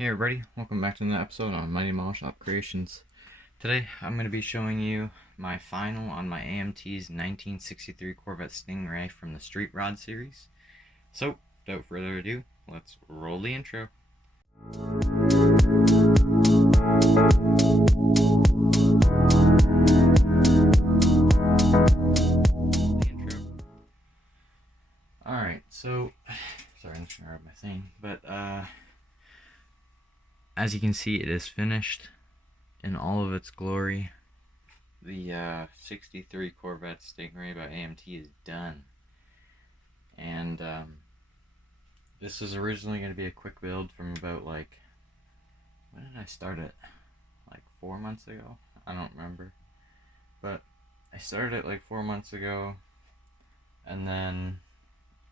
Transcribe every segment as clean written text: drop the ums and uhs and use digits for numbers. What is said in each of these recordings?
Hey everybody, welcome back to another episode on Mighty Mall Shop Creations. Today I'm going to be showing you my final on my AMT's 1963 Corvette Stingray from the Street Rod series. So, without further ado, let's roll the intro. Alright, so, sorry, I'm just going to grab my thing, but as you can see, it is finished in all of its glory. The 63 Corvette Stingray by AMT is done. And this was originally going to be a quick build from about when did I start it? Like 4 months ago? I don't remember. But I started it like 4 months ago, and then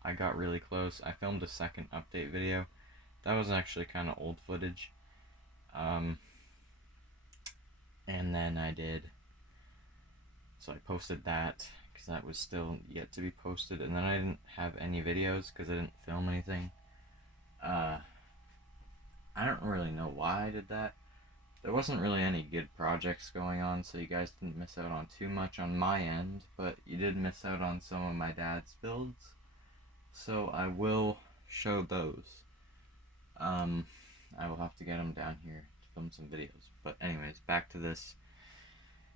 I got really close. I filmed a second update video. That was actually kind of old footage. And then I posted that because that was still yet to be posted, and then I didn't have any videos because I didn't film anything. I don't really know why I did that. There wasn't really any good projects going on, so you guys didn't miss out on too much on my end, but you did miss out on some of my dad's builds, so I will show those. I will have to get them down here to film some videos. But anyways, back to this.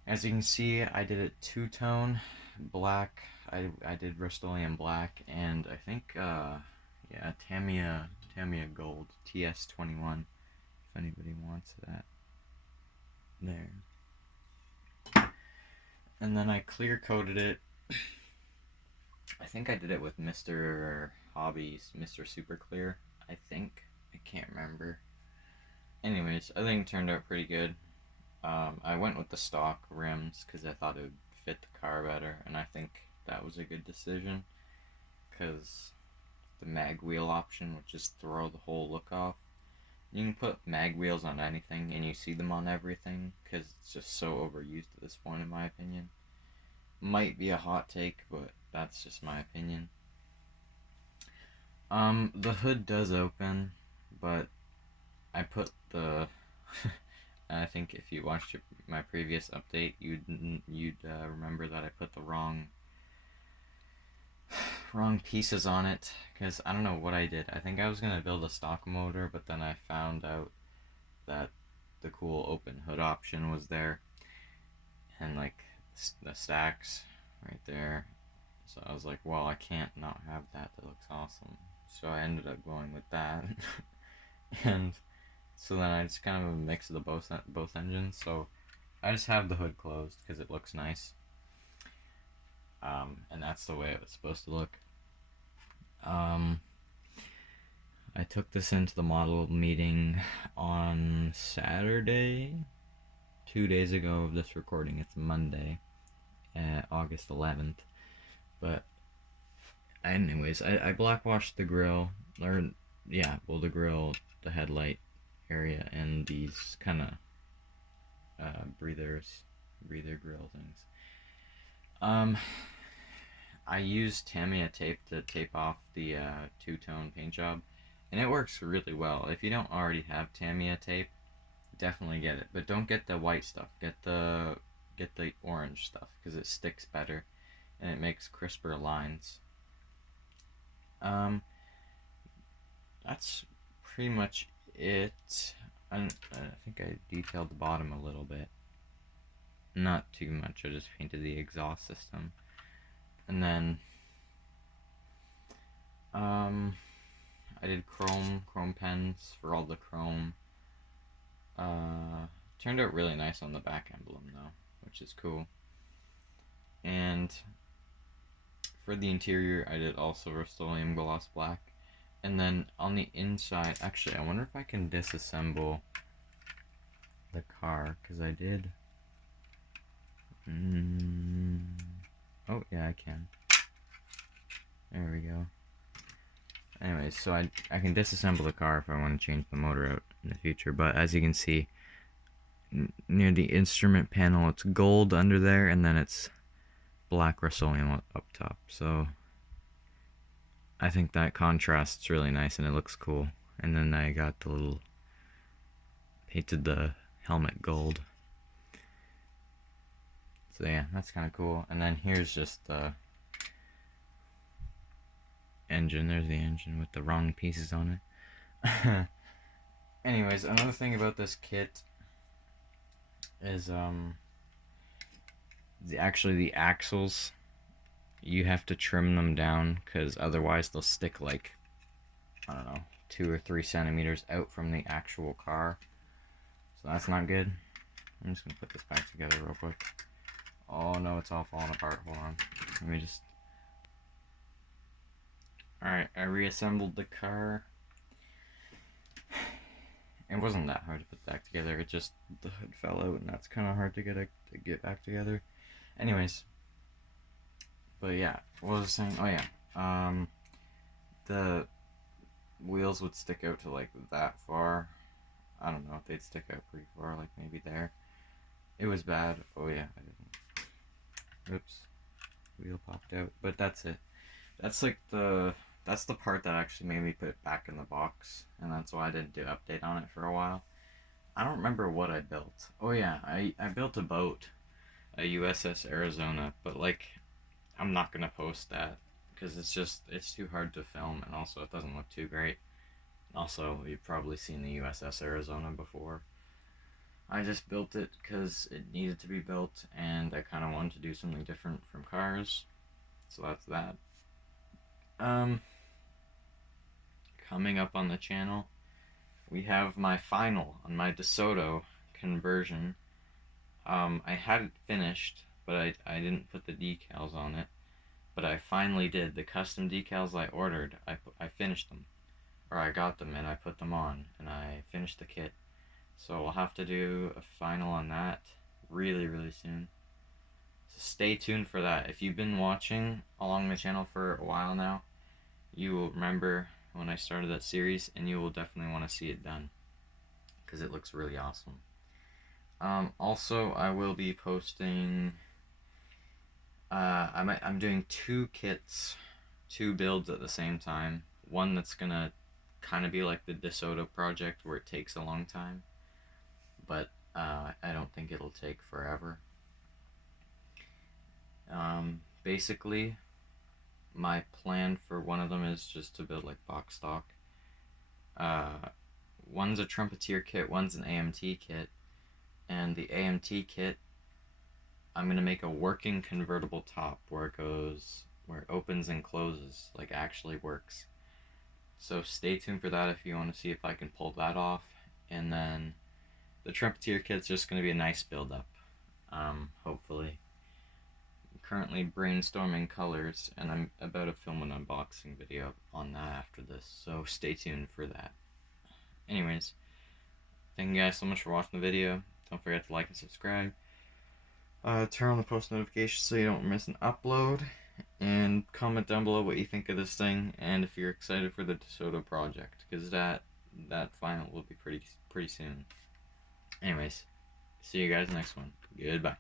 As you can see, I did it two-tone black. I did Rust-Oleum black, and I think Tamiya gold TS21, if anybody wants that. There. And then I clear coated it. I think I did it with Mr. Hobby's Mr. Super Clear. I think. I can't remember. Anyways, I think it turned out pretty good. I went with the stock rims because I thought it would fit the car better, and I think that was a good decision because the mag wheel option would just throw the whole look off. You can put mag wheels on anything and you see them on everything because it's just so overused at this point, in my opinion. Might be a hot take, but that's just my opinion. The hood does open, but I put the I think if you watched my previous update, you'd remember that I put the wrong pieces on it, because I don't know what I did. I think I was going to build a stock motor, but then I found out that the cool open hood option was there, and like the stacks right there. So I was like, well, I can't not have that. That looks awesome. So I ended up going with that. And so then I just kind of a mix of the both engines. So I just have the hood closed because it looks nice. And that's the way it was supposed to look. I took this into the model meeting on Saturday, 2 days ago of this recording. It's Monday, August 11th. But anyways, I black washed the grill, the grill, the headlight area, and these kind of breather grill things. I used Tamiya tape to tape off the two-tone paint job, and it works really well. If you don't already have Tamiya tape, definitely get it, but don't get the white stuff. Get the orange stuff because it sticks better and it makes crisper lines. That's pretty much it. I think I detailed the bottom a little bit. Not too much, I just painted the exhaust system. And then I did chrome pens for all the chrome. Turned out really nice on the back emblem though, which is cool. And for the interior, I did also Rust-Oleum gloss black. And then on the inside, actually, I wonder if I can disassemble the car, because I did. Oh, yeah, I can. There we go. Anyways, so I can disassemble the car if I want to change the motor out in the future. But as you can see, near the instrument panel, it's gold under there, and then it's black Rust-Oleum up top. So I think that contrasts really nice and it looks cool. And then I got the little painted the helmet gold. So yeah, that's kind of cool. And then here's just the engine. There's the engine with the wrong pieces on it. Anyways, another thing about this kit is actually the axles. You have to trim them down because otherwise they'll stick like, I don't know, 2 or 3 centimeters out from the actual car. So that's not good. I'm just gonna put this back together real quick. Oh no, it's all falling apart. Hold on. Let me just... Alright, I reassembled the car. It wasn't that hard to put back together. It just, the hood fell out, and that's kind of hard to get back together. Anyways. But yeah, what was I saying? Oh yeah. The wheels would stick out to like that far. I don't know if they'd stick out pretty far, like maybe there. It was bad. Oh yeah, I didn't. Oops. Wheel popped out. But that's it. That's like that's the part that actually made me put it back in the box. And that's why I didn't do an update on it for a while. I don't remember what I built. Oh yeah, I built a boat. A USS Arizona. But like, I'm not going to post that. Because it's too hard to film. And also it doesn't look too great. Also, you've probably seen the USS Arizona before. I just built it because it needed to be built, and I kind of wanted to do something different from cars. So that's that. Coming up on the channel, we have my final on my DeSoto conversion. I had it finished, but I didn't put the decals on it. But I finally did. The custom decals I ordered, I finished them. Or I got them and I put them on, and I finished the kit. So I'll have to do a final on that really, really soon. So stay tuned for that. If you've been watching along the channel for a while now, you will remember when I started that series, and you will definitely want to see it done. Because it looks really awesome. Also, I will be posting... I'm doing 2 kits, 2 builds at the same time. One that's going to kind of be like the DeSoto project, where it takes a long time. But I don't think it'll take forever. Basically, my plan for one of them is just to build like box stock. One's a Trumpeteer kit, one's an AMT kit. And the AMT kit, I'm going to make a working convertible top where it opens and closes, like actually works. So stay tuned for that if you want to see if I can pull that off. And then the Trumpeteer kit's just going to be a nice build-up, hopefully. I'm currently brainstorming colors, and I'm about to film an unboxing video on that after this, so stay tuned for that. Anyways, thank you guys so much for watching the video. Don't forget to like and subscribe. Turn on the post notifications so you don't miss an upload. And comment down below what you think of this thing, and if you're excited for the DeSoto project, because that final will be pretty soon. Anyways, see you guys next one. Goodbye.